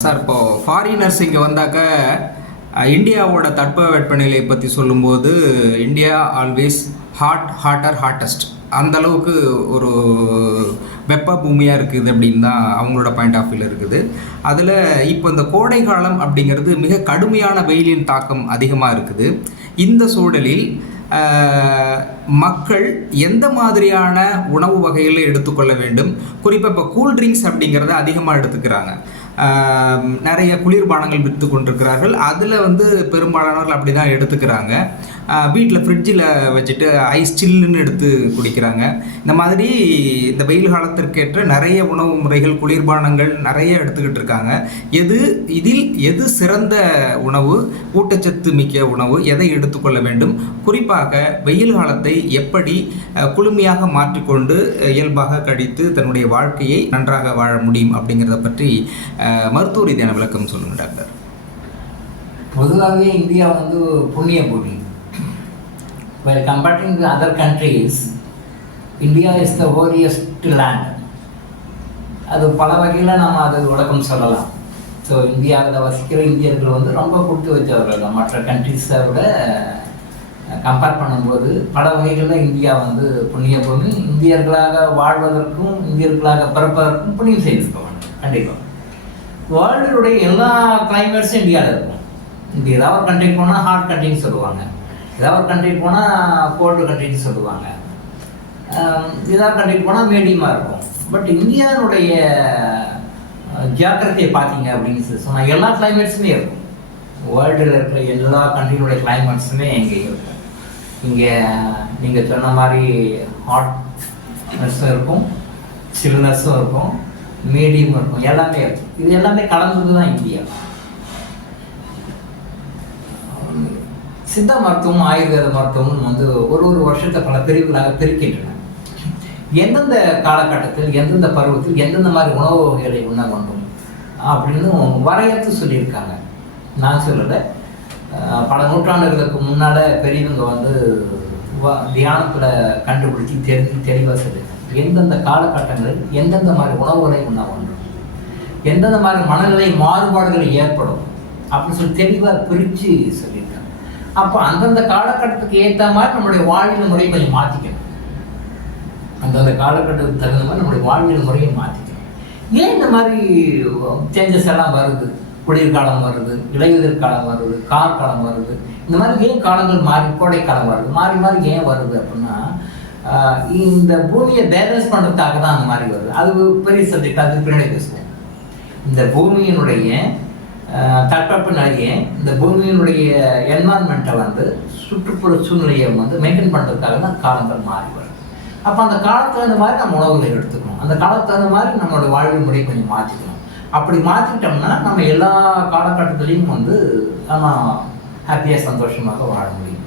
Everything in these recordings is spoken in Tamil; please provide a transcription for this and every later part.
சார் இப்போ ஃபாரினர்ஸ் இங்கே வந்தாக்க அஹ், இந்தியாவோட தட்பவெப்பநிலையை பற்றி சொல்லும்போது India always hot hotter hottest அந்த அளவுக்கு ஒரு வெப்ப பூமியாக இருக்குது அப்படின்னு தான் அவங்களோட பாயிண்ட் ஆஃப் வியூவில் இருக்குது. அதில் இப்போ இந்த கோடை காலம் அப்படிங்கிறது மிக கடுமையான வெயிலின் தாக்கம் அதிகமாக இருக்குது. இந்த சூழலில் மக்கள் எந்த மாதிரியான உணவு வகைகளை எடுத்துக்கொள்ள வேண்டும்? குறிப்பாக இப்போ கூல் ட்ரிங்க்ஸ் அப்படிங்கிறத அதிகமாக எடுத்துக்கிறாங்க. நிறைய குளிர்பானங்கள் விற்று கொண்டிருக்கிறார்கள். அதில் வந்து பெரும்பாலானவர்கள் அப்படி தான் எடுத்துக்கிறாங்க. வீட்டில் ஃப்ரிட்ஜில் வச்சுட்டு ஐஸ் சில்லுன்னு எடுத்து குடிக்கிறாங்க. இந்த மாதிரி இந்த வெயில் காலத்திற்கேற்ற நிறைய உணவு முறைகள் குளிர்பானங்கள் நிறைய எடுத்துக்கிட்டு இருக்காங்க. எது இதில் எது சிறந்த உணவு ஊட்டச்சத்து மிக்க உணவு எதை எடுத்துக்கொள்ள வேண்டும்? குறிப்பாக வெயில் காலத்தை எப்படி குளுமையாக மாற்றிக்கொண்டு இயல்பாக கழித்து தன்னுடைய வாழ்க்கையை நன்றாக வாழ முடியும் அப்படிங்கிறத பற்றி மருத்துவ ரீதியான விளக்கம் சொல்லுங்கள் டாக்டர். பொதுவாகவே இந்தியா வந்து புண்ணிய பூமி. While comparing to other countries, India is the holiest land அது பல வகையில் நாம் அது விளக்கம் சொல்லலாம். ஸோ இந்தியாவில் வசிக்கிற இந்தியர்கள் வந்து ரொம்ப கொடுத்து வச்சவர்கள் தான். மற்ற கண்ட்ரிஸை விட கம்பேர் பண்ணும்போது பல வகைகளில் இந்தியா வந்து புண்ணிய பூமி இந்தியர்களாக வாழ்வதற்கும் இந்தியர்களாக பிறப்பதற்கும் புண்ணியம் செய்திருக்க வேண்டும் கண்டிப்பாக வேர்ல்டுடைய எல்லா கிளைமேட்ஸும் இந்தியாவில் இருக்கும். இங்கே ஏதாவது ஒரு கண்ட்ரி போனால் ஹார்ட் கண்ட்ரின்னு சொல்லுவாங்க. ஏதாவது ஒரு கண்ட்ரி போனால் கோல்டு கண்ட்ரின்னு சொல்லுவாங்க. ஆம், ஏதாவது கண்ட்ரி போனால் மீடியமாக இருக்கும். பட் இந்தியாவுடைய ஜாக்கிரதையை பார்த்தீங்க அப்படின்னு சொன்னால் எல்லா கிளைமேட்ஸுமே இருக்கும். வேர்ல்டில் இருக்கிற எல்லா கண்ட்ரியினுடைய கிளைமேட்ஸுமே இங்கே இருக்கும். இங்கே நீங்கள் சொன்ன மாதிரி ஹாட்னஸும் இருக்கும் சில்னஸும் இருக்கும் மீடியமும் இருக்கும். எல்லாமே இருக்கும். இது எல்லாமே கலந்தது தான் இந்தியா. சித்த மருத்துவம் ஆயுர்வேத மருத்துவம் வந்து ஒரு ஒரு வருஷத்தை பல பிரிவுகளாக பிரிக்கின்றன. எந்தெந்த காலகட்டத்தில் எந்தெந்த பருவத்தில் எந்தெந்த மாதிரி உணவு வகைகளை உண்ண வேண்டும் அப்படின்னு வரையறுத்து சொல்லியிருக்காங்க. நான் சொல்லலை. பல நூற்றாண்டுகளுக்கு முன்னால் பெரியவங்க வந்து தியானத்தில் கண்டுபிடித்து கண்டுபிடிச்சி தெரிஞ்சு தெளிவாக சொல்லியிருக்காங்க. எந்தெந்த காலகட்டங்களில் எந்தெந்த மாதிரி உணவுகளை உண்ண வேண்டும்? எந்தெந்த மாதிரி மனநிலை மாறுபாடுகள் ஏற்படும்? அப்படின்னு சொல்லி தெளிவாக பிரித்து சொல்லியிருக்காங்க. அப்போ அந்தந்த காலகட்டத்துக்கு ஏற்ற மாதிரி நம்மளுடைய வாழ்வியல் முறையை கொஞ்சம் மாற்றிக்கணும் அந்தந்த காலகட்டத்துக்கு தகுந்த மாதிரி நம்மளுடைய வாழ்வியல் முறையை மாற்றிக்கணும் ஏன் இந்த மாதிரி சேஞ்சஸ் எல்லாம் வருது? குளிர்காலம் வருது இலையுதிர் காலம் வருது கார் காலம் வருது. இந்த மாதிரி ஏன் காலங்கள் மாறி கோடைக்காலம் வருது? மாறி மாறி ஏன் வருது அப்படின்னா இந்த பூமியை பேலன்ஸ் பண்ணுறதுக்காக தான் அந்த மாதிரி வருது. அது பெரிய சப்ஜெக்ட் அதுக்கு பின்னாடி பேசுவோம். இந்த பூமியினுடைய ஆஹ், தட்பவெப்பநிலையை இந்த பூமியினுடைய என்வான்மெண்ட்டை வந்து சுற்றுப்புற சூழ்நிலையை வந்து மெயின்டைன் பண்ணுறதுக்காக தான் காலங்கள் மாறி வரும். அப்போ அந்த காலத்துக்கு தகுந்த மாதிரி நம்ம உணவுகளை எடுத்துக்கணும். அந்த காலத்துக்கு தகுந்த மாதிரி நம்மளோட வாழ்வு முறையை கொஞ்சம் மாற்றிக்கணும் அப்படி மாற்றிக்கிட்டோம்னா நம்ம எல்லா காலகட்டத்துலேயும் வந்து நம்ம ஹாப்பியாக சந்தோஷமாக வாழ முடியும்.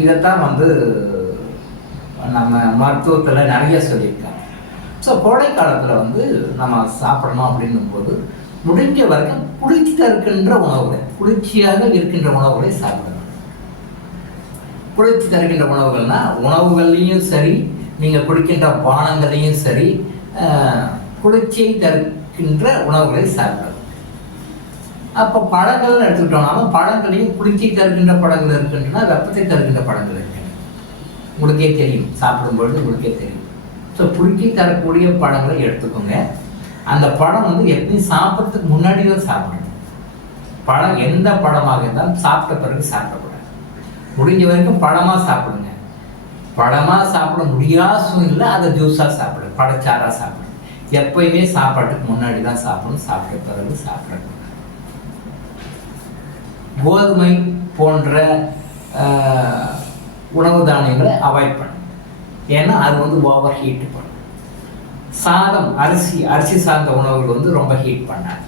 இதைத்தான் வந்து நம்ம மருத்துவத்தில் நிறைய சொல்லியிருக்காங்க. ஸோ கோடை காலத்தில் வந்து நம்ம சாப்பிடணும் அப்படின்னும் போது முடிஞ்ச வரைக்கும் குளிர்ச்சியாக இருக்கின்ற உணவுகளை குளிர்ச்சியாக இருக்கின்ற உணவுகளை சாப்பிடணும். குளிர்ச்சி தருகின்ற உணவுகள்னா உணவுகள்லையும் சரி நீங்கள் குடிக்கின்ற பானங்களையும் சரி குளிர்ச்சியை தருக்கின்ற உணவுகளை சாப்பிடணும். அப்போ பழங்கள்னு எடுத்துக்கிட்டோம்னாலும் பழங்களையும் குளிர்ச்சி தருகின்ற பழங்கள் இருக்கின்றன வெப்பத்தை தருகின்ற பழங்கள் இருக்கின்றன. உங்களுக்கே தெரியும். சாப்பிடும்பொழுது உங்களுக்கே தெரியும். ஸோ குளிர்ச்சி தரக்கூடிய பழங்களை எடுத்துக்கோங்க. அந்த பழம் வந்து எப்பயும் சாப்பிட்றதுக்கு முன்னாடி தான் சாப்பிடணும். பழம் எந்த பழமாக இருந்தாலும் சாப்பிட்ட பிறகு சாப்பிடக்கூடாது. முடிஞ்ச வரைக்கும் பழமாக சாப்பிடுங்க. பழமாக சாப்பிட முடியாத சூழ்நிலை அதை ஜூஸாக சாப்பிடு பழச்சாராக சாப்பிடு எப்பயுமே சாப்பாட்டுக்கு முன்னாடி தான் சாப்பிடணும் சாப்பிட்ட பிறகு சாப்பிடக்கூடாது. கோதுமை போன்ற உணவு தானியங்களை அவாய்ட் பண்ணும் ஏன்னா அது வந்து ஓவர் ஹீட் பண்ணும் சாதம் அரிசி அரிசி சார்ந்த உணவுகள் வந்து ரொம்ப ஹீட் பண்ணாது.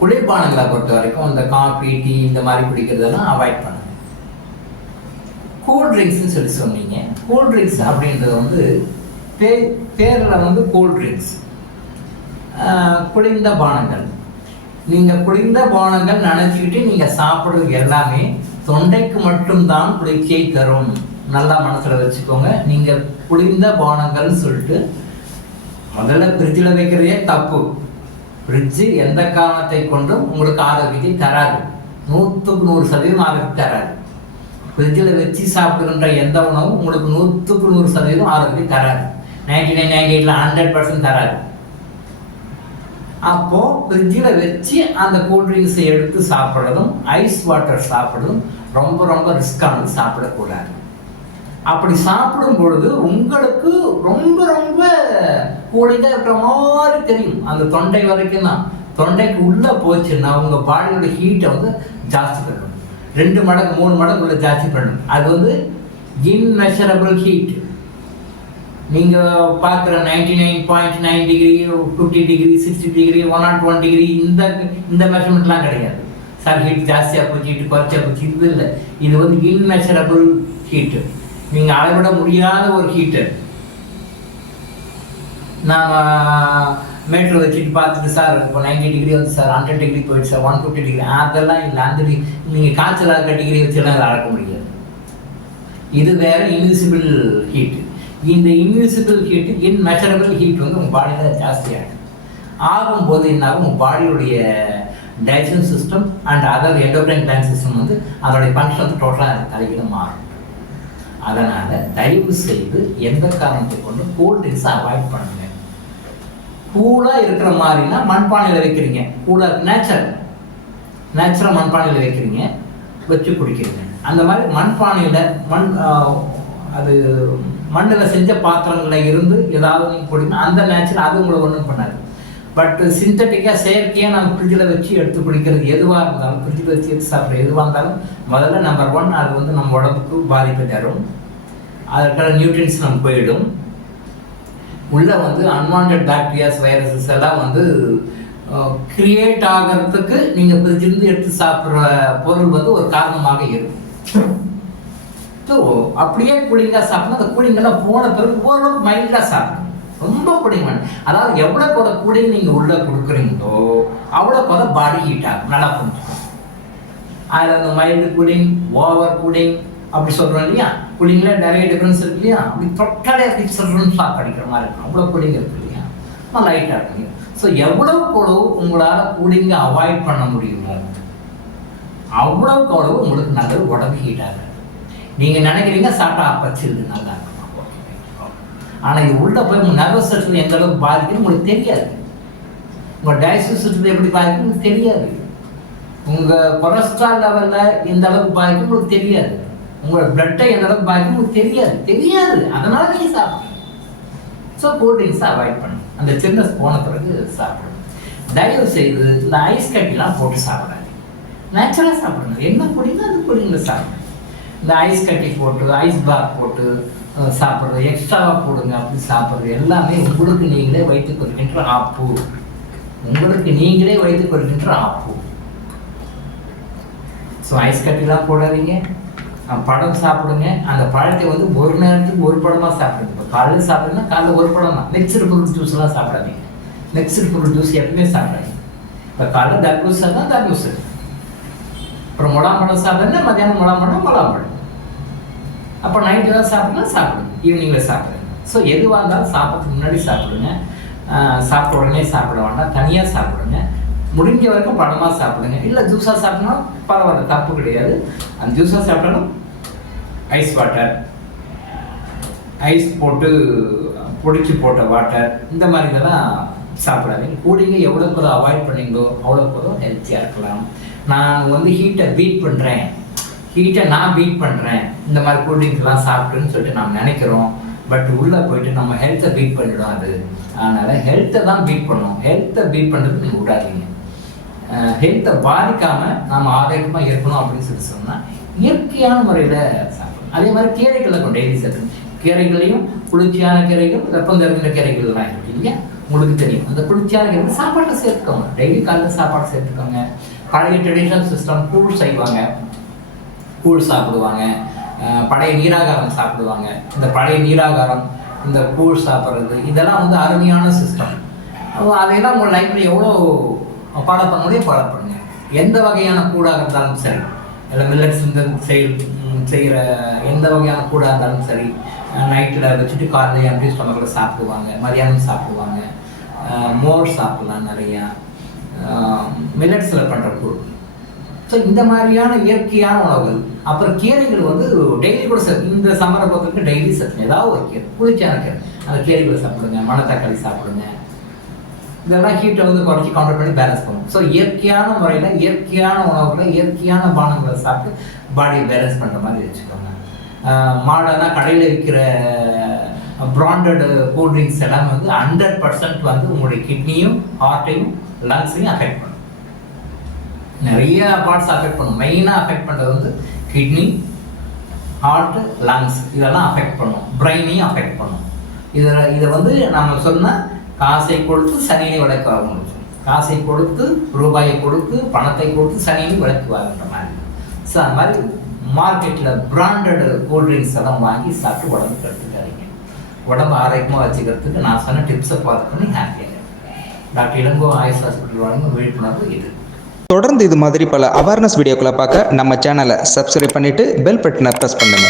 குளிர்பானங்களை பொறுத்த வரைக்கும் இந்த காஃபி டீ இந்த மாதிரி குடிக்கிறதெல்லாம் அவாய்ட் பண்ணுங்க. கூல் ட்ரிங்க்ஸ்னு சொல்லி சொன்னீங்க. கூல் ட்ரிங்க்ஸ் அப்படின்றது வந்து பே பேரில் வந்து கூல் ட்ரிங்க்ஸ் குளிர்ந்த பானங்கள். நீங்கள் குளிர்ந்த பானங்கள் நினச்சிக்கிட்டு நீங்கள் சாப்பிட்றது எல்லாமே தொண்டைக்கு மட்டும்தான் குளிர்ச்சியை தரும். நல்லா மனசில் வச்சுக்கோங்க. நீங்கள் புளிந்த பானங்கள்னு சொல்லிட்டு முதல்ல ஃப்ரிட்ஜில் வைக்கிறதே தப்பு. ஃப்ரிட்ஜு எந்த காரணத்தை கொண்டும் உங்களுக்கு ஆரோக்கியத்தை தராது. நூற்றுக்கு நூறு சதவீதம் ஆரோக்கியம் தராது. ஃப்ரிட்ஜில் வச்சு சாப்பிடுகின்ற எந்த உணவும் உங்களுக்கு நூற்றுக்கு நூறு சதவீதம் ஆரோக்கியம் தராது. நைன்டி நைன் நைன்டி எயிட்டில் ஹண்ட்ரட் பர்சன்ட் தராது. அப்போது ஃப்ரிட்ஜில் வச்சு அந்த கூல்ட்ரிங்க்ஸை எடுத்து சாப்பிட்றதும் ஐஸ் வாட்டர் சாப்பிட்றதும் ரொம்ப ரொம்ப ரிஸ்க்கானது சாப்பிடக்கூடாது. அப்படி சாப்பிடும் பொழுது உங்களுக்கு ரொம்ப ரொம்ப கூலிங்காக இருக்கிற மாதிரி தெரியும். அந்த தொண்டை வரைக்கும் தான். தொண்டைக்கு உள்ளே போச்சுன்னா உங்கள் பாடியோட ஹீட்டை வந்து ஜாஸ்தி பண்ணணும் ரெண்டு மடங்கு மூணு மடங்கு உள்ள ஜாஸ்தி பண்ணணும் அது வந்து இன்மெஷரபிள் ஹீட் நீங்கள் பார்க்குற ninety nine point nine degree fifty degree sixty degree one not one degree இந்த இந்த மெஷர்மெண்ட்லாம் கிடையாது. சார் ஹீட் ஜாஸ்தியாக போச்சு ஹீட் குறைச்சா போச்சு இது இல்லை. இது வந்து இன்மெஷரபிள் ஹீட்டு நீங்கள் அளவிட முடியாத ஒரு ஹீட்டு நாம மேட்ரு வச்சுட்டு பார்த்துட்டு சார் இப்போ நைன்டி டிகிரி வந்து சார் ஹண்ட்ரட் டிகிரி போயிடுச்சு சார் ஒன் ஃபிஃப்டி டிகிரி அதெல்லாம் இல்லை அந்த டிகிரி நீங்கள் காய்ச்சல் இருக்கிற டிகிரி வச்சுலாம் அளக்க முடியாது. இது வேற இன்விசிபிள் ஹீட்டு இந்த இன்விசிபிள் இன் இன்மெஷரபிள் ஹீட் வந்து உங்கள் பாடியில் ஜாஸ்தியாகும் ஆகும்போது என்ன ஆகும்? உங்கள் பாடியுடைய digestion system and other endocrine gland system வந்து அதோடைய ஃபங்க்ஷன் வந்து டோட்டலாக தலைகீழ மாறும். அதனால் தயவு செய்து எந்த காரணத்தை கொண்டு கூல் ட்ரிங்க்ஸை அவாய்ட் பண்ணுங்க. கூலாக இருக்கிற மாதிரினா மண்பானையில் வைக்கிறீங்க. கூலாக நேச்சுரல் நேச்சுரல் மண்பானையில் வைக்கிறீங்க. வச்சு குடிக்கிறீங்க. அந்த மாதிரி மண்பானையில் மண் அது மண்ணில் செஞ்ச பாத்திரங்களில் இருந்து ஏதாவது நீங்கள் குடிக்கணும். அந்த நேச்சுரல் அது உங்களை ஒன்றும் பண்ணாது. பட் சிந்தட்டிக்காக செயற்கையாக நம்ம ஃப்ரிட்ஜில் வச்சு எடுத்து குடிக்கிறது எதுவாக இருந்தாலும் ஃப்ரிட்ஜில் வச்சு எடுத்து சாப்பிட்ற எதுவாக இருந்தாலும் முதல்ல நம்பர் ஒன் அது வந்து நம்ம உடம்புக்கு பாதிப்பு தரும். அதற்கான நியூட்ரியன்ஸ் நம்ம போயிடும். உள்ளே வந்து அன்வான்ட் பாக்டீரியாஸ் வைரஸஸ் எல்லாம் வந்து கிரியேட் ஆகிறதுக்கு நீங்கள் ஃப்ரிட்ஜிலிருந்து எடுத்து சாப்பிட்ற பொருள் வந்து ஒரு காரணமாக இருக்கும். ஸோ அப்படியே கூலிங்காக சாப்பிட்ணும். அந்த கூலிங்கெல்லாம் போன பிறகு ஓரளவுக்கு மைல்டாக சாப்பிடணும். ரொம்ப பிடிமன் அதாவது எவ்வளோ கூட கூலிங் நீங்கள் உள்ளே கொடுக்குறீங்களோ அவ்வளோ கூட பாடி ஹீட்டாகும் ஆகும். நல்லா புரிஞ்சுக்கணும் அதில் அந்த மைல்டு கூலிங் ஓவர் கூலிங் அப்படி சொல்கிறோம் இல்லையா? கூலிங்கில் நிறைய டிஃப்ரென்ஸ் இருக்கு இல்லையா? அப்படி தொட்டாலே அப்படி சொல்கிறோம் ஷாக் அடிக்கிற மாதிரி இருக்கும். அவ்வளோ கூலிங் இருக்கு இல்லையா? லைட்டாக இருக்குங்க ஸோ எவ்வளோ எவ்வளவு உங்களால் கூலிங்கை அவாய்ட் பண்ண முடியுமோ அவ்வளோ அவ்வளவு உங்களுக்கு நல்லது உடம்பு ஹீட்டாக இருக்குது நீங்கள் நினைக்கிறீங்க சாப்பிட்டா பச்சிருது நல்லா இருக்கும். ஆனால் இது உள்ள போய் உங்கள் நர்வஸ் சிஸ்டம் எந்த அளவுக்கு பாதிக்குன்னு உங்களுக்கு தெரியாது. உங்கள் டைஜஸ்டிவ் சிஸ்டம் எப்படி பாதிக்கும் உங்களுக்கு தெரியாது. உங்கள் கொலஸ்ட்ரால் லெவலில் எந்த அளவுக்கு பாதிக்கும் உங்களுக்கு தெரியாது. உங்களோட பிளட்டை எந்த அளவுக்கு பாதிக்கும் உங்களுக்கு தெரியாது. தெரியாது. அதனால நீங்கள் சாப்பிடணும். ஸோ கூல்ட்ரிங்க்ஸை அவாய்ட் பண்ணுங்க அந்த சில்னஸ் போன பிறகு சாப்பிடுங்க தயவு செய்து இந்த ஐஸ் கட்டிலாம் போட்டு சாப்பிடாது நேச்சுரலாக சாப்பிடுங்க. என்ன பிடிங்க அது பிடிங்க சாப்பிடுங்க. இந்த ஐஸ் கட்டி போட்டு ஐஸ் பாக் போட்டு சாப்பிட்றது. எக்ஸ்ட்ராவாக போடுங்க அப்படி சாப்பிட்றது. எல்லாமே உங்களுக்கு நீங்களே வைத்துக் கொள்கின்ற ஆப்பு. உங்களுக்கு நீங்களே வைத்துக் கொள்கின்ற ஆப்பு. ஸோ ஐஸ் கட்டிலாம் போடாதீங்க. படம் பழம் சாப்பிடுங்க. அந்த பழத்தை வந்து ஒரு நேரத்துக்கு ஒரு படமாக சாப்பிடுங்க. இப்போ காலையில் சாப்பிடுங்க காலைல ஒரு படம் தான் மிக்சடு ஃப்ரூட் ஜூஸ்லாம் சாப்பிடாதீங்க. மிக்சடு ஃப்ரூட் ஜூஸ் எப்பவுமே சாப்பிடாதீங்க. இப்போ காலைல தர்பூசா தான் தர்பூசு அப்புறம் முலாம்பழம் சாப்பிடுங்க மத்தியானம் முலாம்பழம் முலாம்பழம். அப்போ நைட்டு தான் சாப்பிட்னா சாப்பிடுங்க ஈவினிங்கில் சாப்பிடுங்க ஸோ எதுவாக இருந்தாலும் சாப்பிட்றதுக்கு முன்னாடி சாப்பிடுங்க. சாப்பிட்ட உடனே சாப்பிட வேண்டாம். தனியாக சாப்பிடுங்க. முடிஞ்ச வரைக்கும் பழமாக சாப்பிடுங்க. இல்லை ஜூஸாக சாப்பிட்டா பரவாயில்ல தப்பு கிடையாது. அந்த ஜூஸாக சாப்பிட்டாலும் ஐஸ் வாட்டர் ஐஸ் போட்டு பொடிச்சு போட்ட வாட்டர் இந்த மாதிரி இதெல்லாம் சாப்பிடாதீங்க. கூலிங்க எவ்வளோ கூட அவாய்ட் பண்ணீங்களோ அவ்வளோ கூட ஹெல்த்தியாக இருக்கலாம். நான் வந்து ஹீட்டை பீட் பண்ணுறேன் ஹீட்டை நான் பீட் பண்ணுறேன் இந்த மாதிரி கூல்ட்ரிங்க்ஸ்லாம் சாப்பிட்டுன்னு சொல்லிட்டு நாம் நினைக்கிறோம். பட் உள்ளே போயிட்டு நம்ம ஹெல்த்தை பீட் பண்ணிடும் அது அதனால் ஹெல்த்தை தான் பீட் பண்ணும். ஹெல்த்தை பீட் பண்ணுறதுக்கு நீங்கள் விடாதீங்க. ஹெல்த்தை பாதிக்காமல் நம்ம ஆரோக்கியமாக இருக்கணும் அப்படின்னு சொல்லி சொன்னால் இயற்கையான முறையில் சாப்பிடணும். அதே மாதிரி கீரைகளை கொண்டு டெய்லி சேர்த்து கீரைகளையும் குளிர்ச்சியான கீரைகள் வெப்பம் தருகின்ற கீரைகள்லாம் இருக்கு இல்லையா? உங்களுக்கு தெரியும். அந்த குளிர்ச்சியான கீரைகள் சாப்பாட்டை சேர்த்துக்கோங்க. டெய்லி காலையில் சாப்பாடு சேர்த்துக்கோங்க. பழைய ட்ரெடிஷனல் சிஸ்டம் கூழ் செய்வாங்க. கூழ் சாப்பிடுவாங்க. பழைய நீராகாரம் சாப்பிடுவாங்க. இந்த பழைய நீராகாரம் இந்த கூழ் சாப்பிட்றது இதெல்லாம் வந்து அருமையான சிஸ்டம் அதையெல்லாம் உங்கள் லைஃப்பில் எவ்வளோ பாட பண்ண முடியும் பாட பண்ணுங்க. எந்த வகையான கூடாக இருந்தாலும் சரி இல்லை மில்லட்ஸ் இந்த செயல் செய்கிற எந்த வகையான கூடாக இருந்தாலும் சரி நைட்டில் வச்சுட்டு காலையில் அப்படியே ஸ்டொமக்கில் சாப்பிடுவாங்க மதியானம் சாப்பிடுவாங்க. மோர் சாப்பிட்லாம் நிறையா. மில்லட்ஸில் பண்ணுற கூழ். ஸோ இந்த மாதிரியான இயற்கையான உணவுகள் அப்புறம் கீரைகள் வந்து டெய்லி கூட சத்து இந்த சம்மர பொறுத்தவரைக்கும் டெய்லி சத்து ஏதாவது ஒரு கீரை குளிர்ச்சியான கீரை அந்த கீரைகளை சாப்பிடுங்க மணத்தக்காளி சாப்பிடுங்க. இதெல்லாம் ஹீட்டை வந்து குறைச்சி கவுண்டர் பண்ணி பேலன்ஸ் பண்ணும் ஸோ இயற்கையான முறையில் இயற்கையான உணவுகளை இயற்கையான பானங்களை சாப்பிட்டு பாடியை பேலன்ஸ் பண்ணுற மாதிரி வச்சுக்கோங்க. மாடர்னாக கடையில் விற்கிற பிராண்டட் கூல்ட்ரிங்க்ஸ் எல்லாமே வந்து ஹண்ட்ரட் பர்சன்ட் வந்து உங்களுடைய கிட்னியும் ஹார்ட்டையும் லங்ஸையும் அஃபெக்ட் பண்ணும். நிறைய பார்ட்ஸ் அஃபெக்ட் பண்ணும். மெயினாக அஃபெக்ட் பண்ணுறது வந்து கிட்னி ஹார்ட்டு லங்ஸ் இதெல்லாம் அஃபெக்ட் பண்ணும். பிரெயினையும் அஃபெக்ட் பண்ணும். இதில் இதை வந்து நம்ம சொன்னால் காசை கொடுத்து சனியை விளக்குவாங்க காசை கொடுத்து ரூபாயை கொடுத்து பணத்தை கொடுத்து சனியை விளக்குவாங்கன்ற மாதிரி. ஸோ அந்த மாதிரி மார்க்கெட்டில் பிராண்டடு கூல்ட்ரிங்க்ஸ் எல்லாம் வாங்கி சாப்பிட்டு உடம்பு கெடுத்துக்காதீங்க. உடம்பு ஆரோக்கியமாக வச்சுக்கிறதுக்கு நான் சொன்ன டிப்ஸை பார்த்து பண்ணி ஹாப்பியாக டாக்டர் இளங்கோ ஆயுஷ் ஹாஸ்பிட்டல் வழங்கும் விழிப்புணர்வு இது. தொடர்ந்து இது மாதிரி பல அவேர்னஸ் வீடியோக்களை பார்க்க நம்ம சேனலை சப்ஸ்கிரைப் பண்ணிட்டு பெல் பட்டனை ப்ரெஸ் பண்ணுங்க.